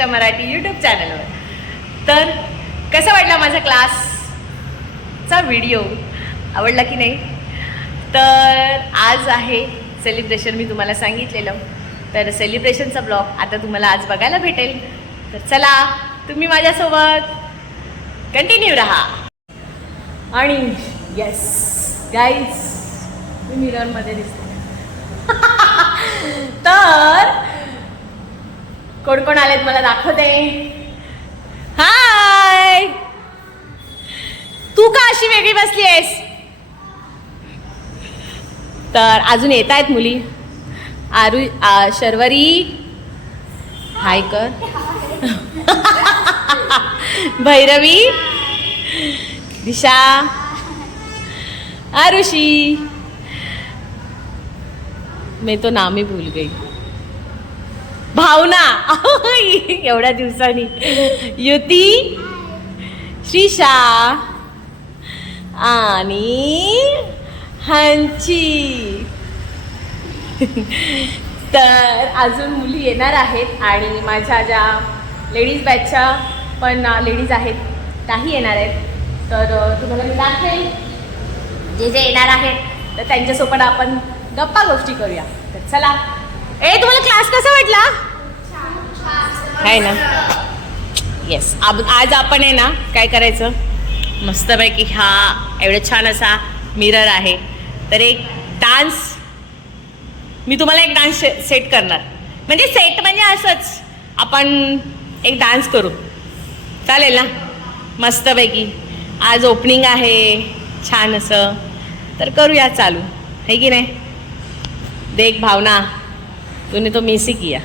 आपल्या मराठी यूट्यूब चॅनलवर तर कसा वाटला माझा क्लासचा व्हिडिओ आवडला की नाही? तर आज आहे सेलिब्रेशन मी तुम्हाला सांगितलेलं. तर सेलिब्रेशनचा ब्लॉग आता तुम्हाला आज बघायला भेटेल. तर चला तुम्ही माझ्यासोबत कंटिन्यू राहा. आणि येस गाईज मी मिररमध्ये दिसते. तर कोण कोण आलेत मला दाखवते. हाय! तू का अशी वेगळी बसली आहेस? तर अजून येत आहेत मुली. आरु आ, शर्वरी. हाय कर. भैरवी. दिशा. आरुषी. मैं तो नाम ही भूल गई. भावना. एवढ्या दिवसांनी. युती श्रीशा आणि हंची. तर अजून मुली येणार आहेत आणि माझ्या ज्या लेडीज बॅचच्या पण लेडीज आहेत त्याही येणार आहेत. तर तुम्हाला मी दाखवेल जे जे येणार आहेत तर त्यांच्यासोबत आपण गप्पा गोष्टी करूया. तर चला ए तुम्हाला क्लास कसा वाटला? आहे ना. येस आज आपण आहे ना काय करायचं? मस्तपैकी हा एवढं छान असा मिरर आहे. तर एक डान्स मी तुम्हाला एक डान्स सेट करणार. म्हणजे सेट म्हणजे असंच. आपण एक डान्स करू. चालेल ना? मस्तपैकी. आज ओपनिंग आहे. छान असं. तर करूया चालू. है की नाही? देख भावना. तुम्ही तो मिस ही किया.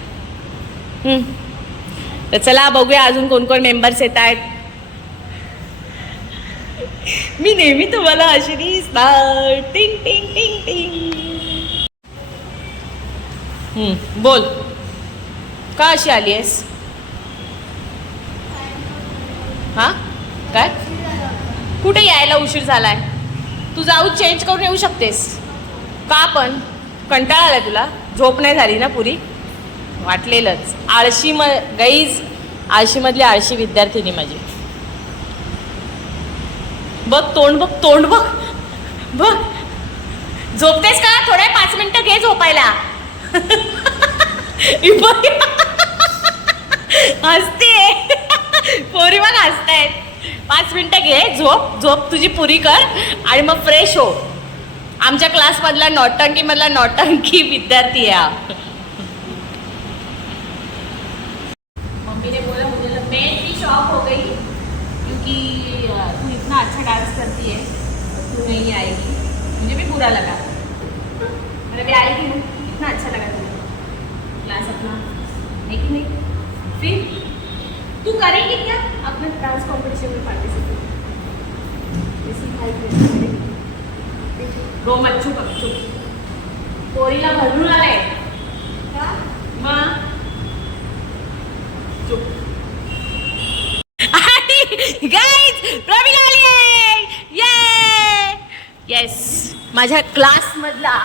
तर चला बघूया अजून कोण कोण मेंबर्स येत आहेत. मी नेहमी तुम्हाला अशी टिंग टिंग टिंग टिंग. बोल. का अशी आली आहेस? हा? काय? कुठे यायला उशीर झालाय? तू जाऊ चेंज करून येऊ शकतेस. का पण? कंटाळा आलाय तुला? झोप नाही झाली ना पुरी? वाटलेलंच. आळशी म गईज आळशीमधली आळशी विद्यार्थिनी माझी. बघ तोंड बघ तोंड बघ. बघ. झोपतेस का? थोडे पाच मिनिटं घे झोपायला. बघ. हसते. पोरी मग हसतायत. पाच मिनिटं घे झोप. झोप तुझी पुरी कर आणि मग फ्रेश हो. आमच्या क्लासमधला नौटंकी मधला नौटंकी विद्यार्थी आहे हा. मम्मी ने बोला मुझे लग- मैं भी शॉक हो गई क्योंकि तू इतना अच्छा डांस करती है तू नहीं आएगी। मुझे भी बुरा लगा। मैं भी आएगी हूँ कितना अच्छा लगा तुझे। क्लास अपना है कि नहीं? फिर तू करेगी क्या? अपने डांस कॉम्पिटिशन में पार्टिसिपेट रो मत चुप चुप पोरीला भरून आलाय. येस माझ्या क्लासमधला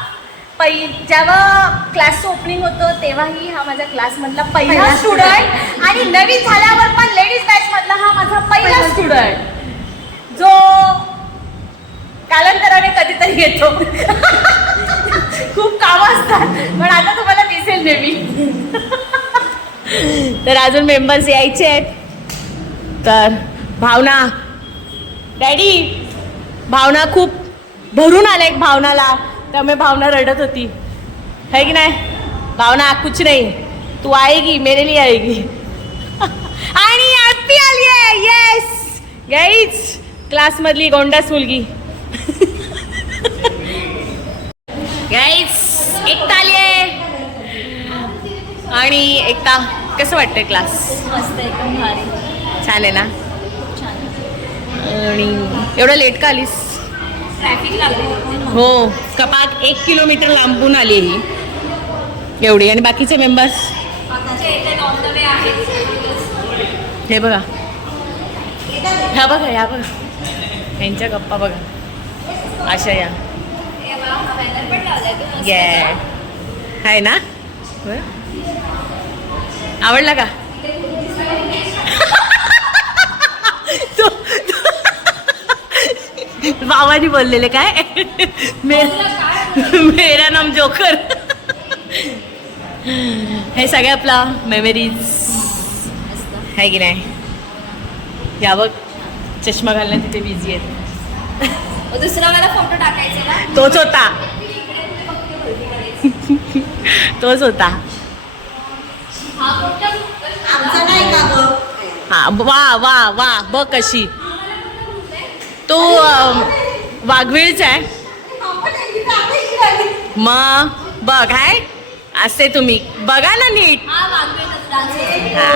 पहि जेव्हा क्लासचं ओपनिंग होतं तेव्हाही हा माझ्या क्लासमधला पहिला पहिला स्टुडंट आणि नवीन झाल्यावर पण लेडीज बॅच मधला हा माझा पहिला स्टुडंट जो कालांतराने कधीतरी येतो. खूप काम असतात पण आता तुम्हाला दिसेल नेहमी तर अजून मेंबर्स यायचे आहेत. तर भावना डॅडी भावना खूप भरून आले एक भावनाला. त्यामुळे भावना रडत होती. है की नाही? भावना कुछ नाही. तू आएगी मेरे लिए आएगी. आणि आली आहे. येस गाईच क्लासमधली गोंडास मुलगी. गाईज एकता आली आहे. आणि एकता कसं वाटतंय क्लास मस्त एकदम भारी. छान आहे ना? आणि एवढं लेट का आलीस? ट्रॅफिक लागली हो कपात एक किलोमीटर लांबून आली ही. एवढी. आणि बाकीचे मेंबर्स हे बघा. ह्या बघा ह्या बघा. यांच्या गप्पा बघा. अशा या. आहे ना? आवडला का? बाबाजी बोललेले काय? मेरा मेरा नाम जोकर. हे सगळे आपला मेमरीज आहे की नाही? या बघ चष्मा घालण्यात तिथे बिझी आहेत. दुसरा मला फोटो टाकायचा ना? तोच होता. तोच होता. हा फोटो आमचं नाही का गं? हा वा वा वा बघ कशी. तो अं, वाघवीळचा आहे. मग बघ हाय. असे तुम्ही. बघा ना नीट. हा हा.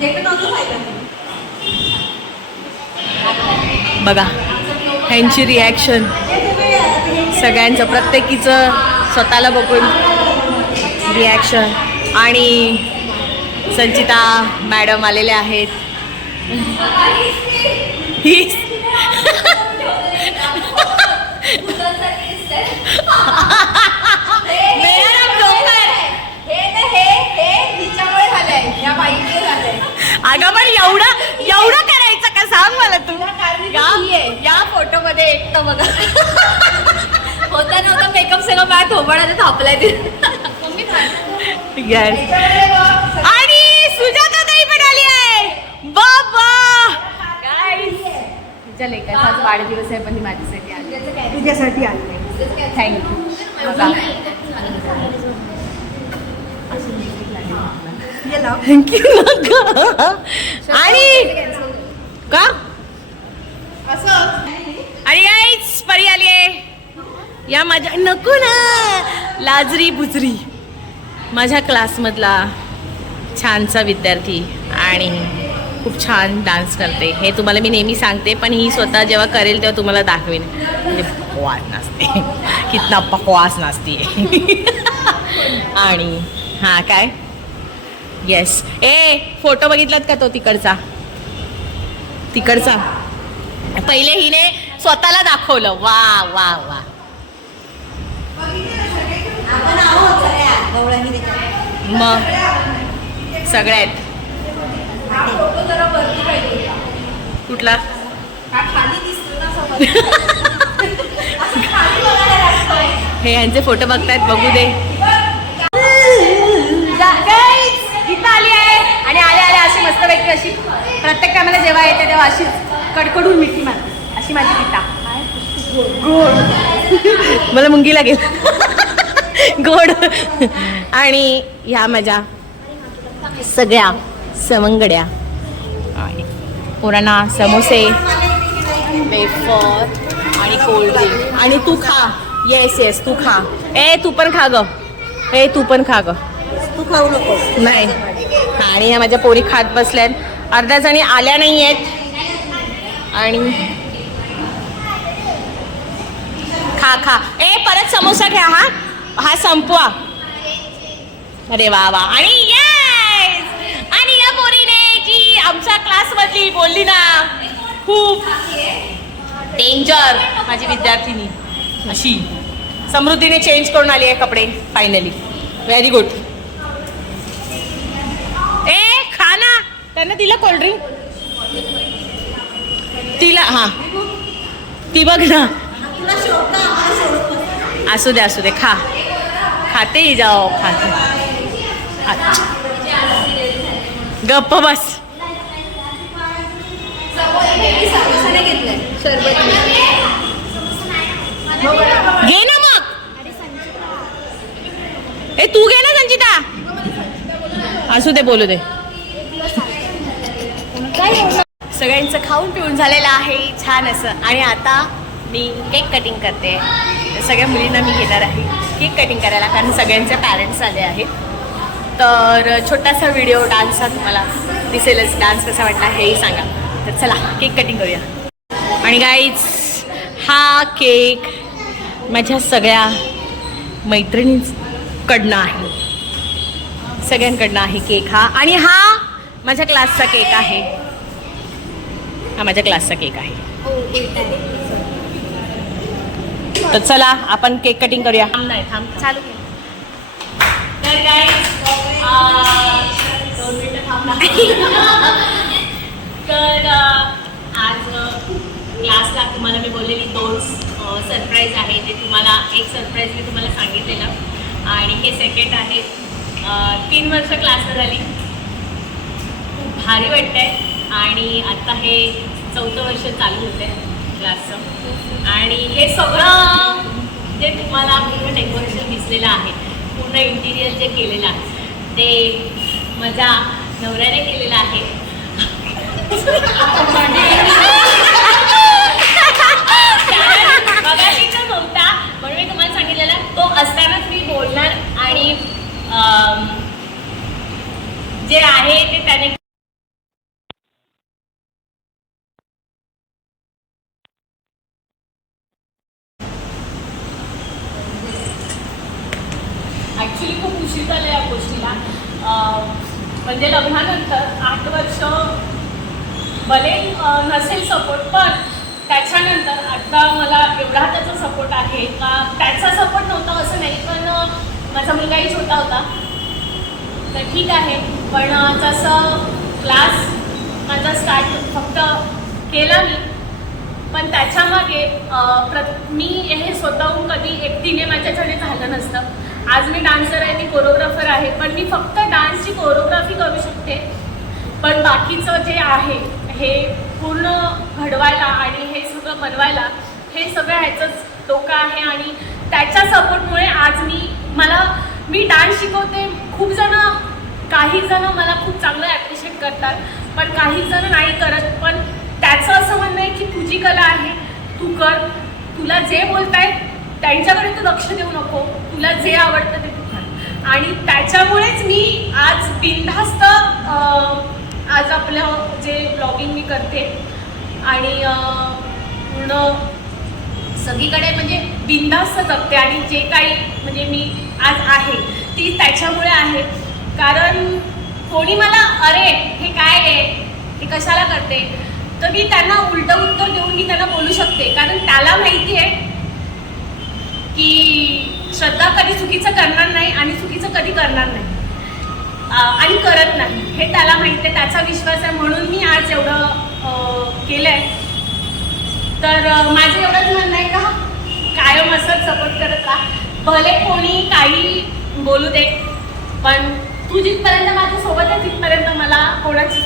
नव्हतं पाहिलं. बघा ह्यांची रिॲक्शन सगळ्यांचं प्रत्येकीचं स्वतःला बघून रिॲक्शन आणि संचिता मॅडम आलेले आहेत. ही. अगं पण एवढं एवढं सांग मला तू. या या फोटो मध्ये एकटं बघा. होता नव्हता मेकअप सगळं माझ्या थोबाडाने थापलाय ते Yes. आणि सुजाता ताई पण आली आहे. बाबा. तिच्या वाढदिवस आहे पण ती माझ्यासाठी आली. तुझ्यासाठी आले. थँक्यू थँक्यू आणि का? गाईच परी आली आहे. या माझ्या नको ना. लाजरी बुजरी. माझ्या क्लासमधला छानसा विद्यार्थी आणि खूप छान डान्स करते. हे तुम्हाला मी नेहमी सांगते पण ही स्वतः जेव्हा करेल तेव्हा तुम्हाला दाखवेन. म्हणजे बकवास नाचते. कितना बकवास नाचते आणि हां काय? येस ए फोटो बघितलात का तो तिकडचा? तिकडचा. पहिले हिने स्वतःला दाखवलं. वा वा वा. मग? सगळ्यात. कुठला? हे यांचे फोटो बघतायत बघू दे. आणि आल्या आल्या अशी मस्तपैकी अशी प्रत्येक टायमाला जेव्हा येते तेव्हा अशी कडकडून मिठी मारते. अशी माझी गीता गोड. मला मुंगी लागेल. गोड. आणि ह्या माझ्या सगळ्या सवंगड्या पोरांना समोसे. वेफर आणि कोल्ड्रिंक आणि तू खा. येस येस तू खा. ए तू पण खा ग. ए तू पण खा ग. तू खाऊ नकोस नाही. आणि ह्या माझ्या पोरी खात बसल्यात. अर्ध्या जणी आल्या नाही आहेत. आणि खा खा. ए परत समोसा घ्या हा. हा संपवा. अरे वा वा. आणि आणि या पोरीने जी आमच्या क्लासमधली बोलली ना खूप डेंजर माझी विद्यार्थिनी. अशी. समृद्धीने चेंज करून आली आहे कपडे फायनली व्हेरी गुड ए खा ना त्यांना दिलं कोल्ड्रिंक तिला हा. ती बघ ना. असू दे असू दे खा. खाते ही जाओ खाते. गप्प बस. घे ना मग. ए तू घे ना संचिता. असू दे बोलू दे. सगळ्यांचं खाऊन पिऊन झालेलं आहे छान असं. आणि आता मी केक कटिंग करते. सगळ्या मुलींना मी घेणार आहे केक कटिंग करायला कारण सगळ्यांचे पॅरेंट्स आले आहेत. तर छोटासा व्हिडिओ डान्सचा तुम्हाला दिसेलच. डान्स कसा वाटला हेही सांगा. तर चला केक कटिंग करूया. आणि गाईज हा केक माझ्या सगळ्या मैत्रिणींकडनं आहे. सगळ्यांकडनं आहे केक हा. आणि हा माझ्या क्लासचा केक आहे. हा माझ्या क्लासचा केक आहे. तर चला आपण केक कटिंग करूया. थांब नाही थांब. चालू तर आज क्लासला तुम्हाला मी बोललेली दोन सरप्राईज आहे ते तुम्हाला एक सरप्राईज मी तुम्हाला सांगितलेलं. आणि हे सेकंड आहे. तीन वर्ष क्लासला झाली. खूप भारी वाटतंय. आणि आता हे चौथं वर्ष चालू होते क्लासचं. आणि हे सगळं जे तुम्हाला पूर्ण डेकोरेशन दिसलेलं आहे पूर्ण इंटिरियर जे केलेलं आहे ते माझ्या नवऱ्याने केलेलं आहे. नव्हता म्हणून मी तुम्हाला सांगितलेला तो असतानाच मी बोलणार आणि जे आहे ते त्याने ॲक्च्युली खूप उशीर झालं या गोष्टीला. म्हणजे लग्नानंतर आठ वर्ष भले नसेल सपोर्ट पण त्याच्यानंतर आता मला एवढा त्याचा सपोर्ट आहे का? त्याचा सपोर्ट नव्हता असं नाही पण माझा मुलगाही छोटा होता. तर ठीक आहे पण जसं क्लास माझा स्टार्ट फक्त केला मी पण त्याच्यामागे प्र मी हे स्वतःहून कधी एकटीने माझ्याच्याने झालं नसतं. आज मी डान्सर आहे मी कोरिओग्राफर आहे पण मी फक्त डान्सची कोरिओग्राफी करू शकते. पण बाकीचं जे आहे हे पूर्ण घडवायला आणि हे सगळं बनवायला हे सगळं ह्याचंच डोकं आहे आणि त्याच्या सपोर्टमुळे आज मी मला मी डान्स शिकवते. खूप जण काही जण मला खूप चांगलं ॲप्रिशिएट करतात पण काही जण नाही करत. पण त्याचं असं म्हणणं आहे की तुझी कला आहे तू कर. तुला जे बोलतायत त्यांच्याकडे तू लक्ष देऊ नको. तुला जे आवडतं ते तू खा आणि त्याच्यामुळेच मी आज बिनधास्त आज आपलं जे ब्लॉगिंग मी करते आणि पूर्ण सगळीकडे म्हणजे बिनधास्त जगते आणि जे काही म्हणजे मी आज आहे ती त्याच्यामुळे आहे. कारण कोणी मला अरे हे काय आहे? हे कशाला करते? तर मी त्यांना उलटं उत्तर देऊन मी त्यांना बोलू शकते. कारण त्याला माहिती आहे की श्रद्धा कधी चुकीचं करणार नाही आणि चुकीचं कधी करणार नाही. आणि करत नाही. हे त्याला माहिती आहे त्याचा विश्वास आहे. म्हणून मी आज एवढं केलं आहे तर माझं एवढंच म्हणणं आहे का? कायम असंच सपोर्ट करत राहा. भले कोणी काही बोलू दे पण तू जिथपर्यंत माझ्यासोबत आहे तिथपर्यंत मला कोणाची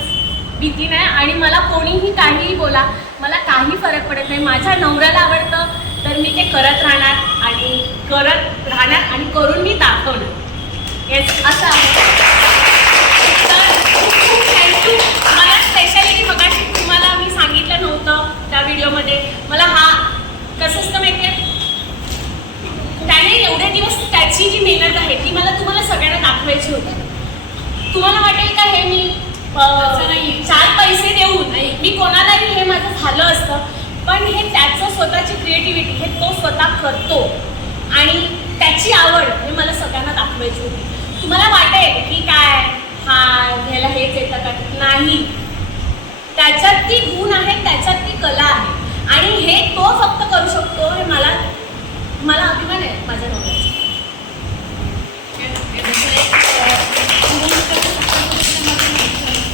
भीती नाही. आणि मला कोणीही काहीही बोला मला काही फरक पडत नाही. माझ्या नवऱ्याला आवडतं तर मी ते करत राहणार आणि करत राहणार आणि करून मी दाखवणार. येस असं आहे. तर खूप खूप थँक्यू मला स्पेशालिटी मगाशी तुम्हाला मी सांगितलं नव्हतं त्या व्हिडिओमध्ये. मला हा कसं असतं माहिती आहे? त्याने एवढे दिवस त्याची जी मेहनत आहे ती मला तुम्हाला सगळ्यांना दाखवायची होती. तुम्हाला वाटेल का हे मी अं, चार पैसे देऊन मी कोणालाही हे माझं झालं असतं? पण हे त्याचं स्वतःची क्रिएटिव्हिटी हे तो स्वतः करतो आणि त्याची आवड हे मला सगळ्यांना दाखवायची होती तुम्हाला वाटेल की काय हा घ्यायला हेच येतं का नाही त्याच्यात ती गुण आहे त्याच्यात ती कला आहे आणि हे तो फक्त करू शकतो हे मला मला अभिमान आहे माझ्या नवऱ्याचा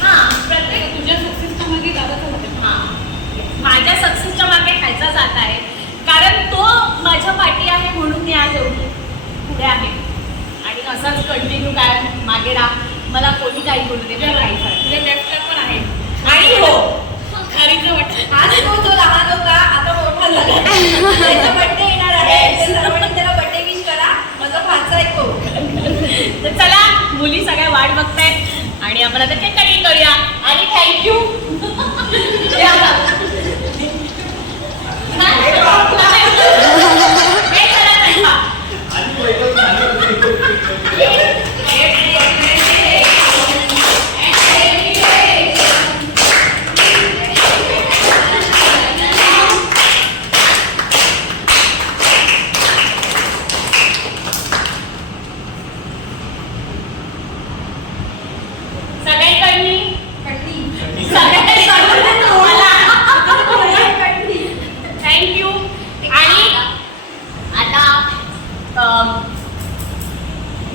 हां प्रत्येक तुझ्या सक्सेसच्या मागे दादाचा होते हां माझ्या सक्सेसच्या मागे ह्याचा जात आहे कारण तो माझ्या पाठी आहे म्हणून मी आज एवढी पुढे आहे. आणि असाच कंटिन्यू काय मागे राहा. मला कोणी काही बोलू दे. काही तुझ्या लेफ्टला पण आहे नाही. आणि हो. वाटत. आज तो जो लहान होता आता मोठा झाला. त्याचा बर्थडे येणार आहे. सर्वांनी त्याला बर्थडे विश करा. माझा भाचा ऐकू तर चला मुली सगळ्या वाट बघतायत. आणि आपण आता केक कटिंग करूया. आणि थँक्यू सगळ्यांकडनी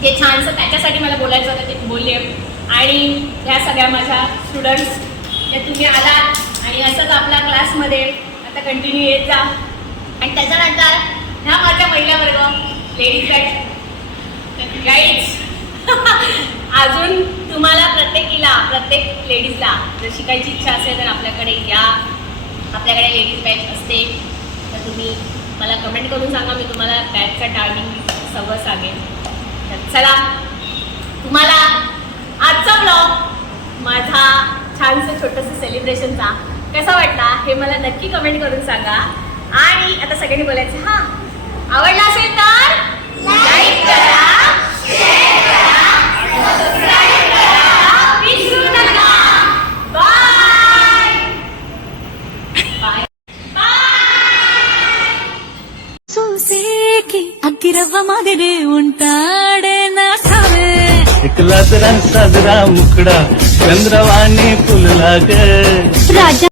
हे छानसं त्याच्यासाठी मला बोलायचं होतं बोलले. आणि ह्या सगळ्या माझ्या स्टुडंट्स जे तुम्ही आलात आणि असंच आपल्या क्लासमध्ये आता कंटिन्यू येत जा. आणि त्याच्यानंतर ह्या माझ्या महिला वर्ग लेडीज बॅच गाईड्स अजून तुम्हाला प्रत्येकीला प्रत्येक लेडीजला जर शिकायची इच्छा असेल तर आपल्याकडे या. आपल्याकडे लेडीज बॅच असते. तर तुम्ही मला कमेंट करून सांगा मी तुम्हाला बॅचचा टायमिंग सवं सांगेन. चला तुम्हाला आजचा ब्लॉग माझा छानसं छोटंसं सेलिब्रेशनचा कसा वाटला हे मला नक्की कमेंट करून सांगा आणि आता सगळ्यांनी बोलायचं हां आवडला असेल तर लाईक करा शेअर करा सबस्क्राईब करा विसरू नका बाय बाय చూసేకి అగ్గిరవ్వ మాదిరి ఉంటాడే నా సావే సదరా సదరా ముక్కుడా చంద్రవాణి పులులాగే. రాజా.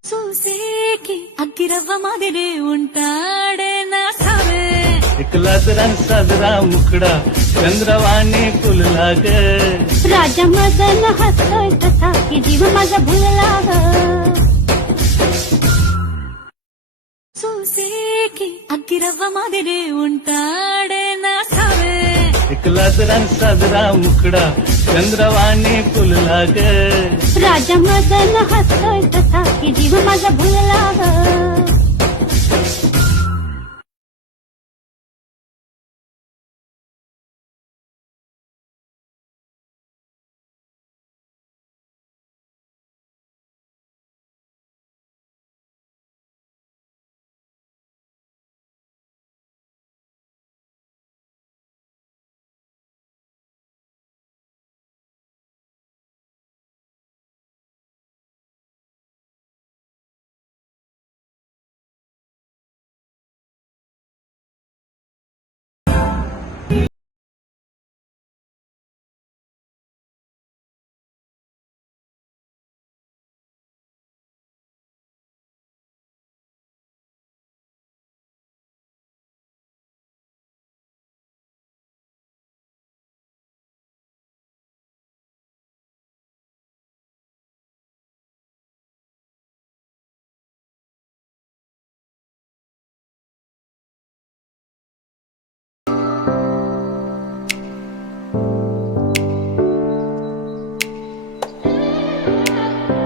మాదిరి ఉంటాడే నా సదరా ముక్కుడా చంద్రవాణి పులులాగే. రాజా మదన హస్త జీవ మగ చూసేకి మాదిరి ఉంటాడే एकला जरा साजरा मुकडा फुल लाग. राजा माझा हसतोय तसा की जीव माझा भुलला ग.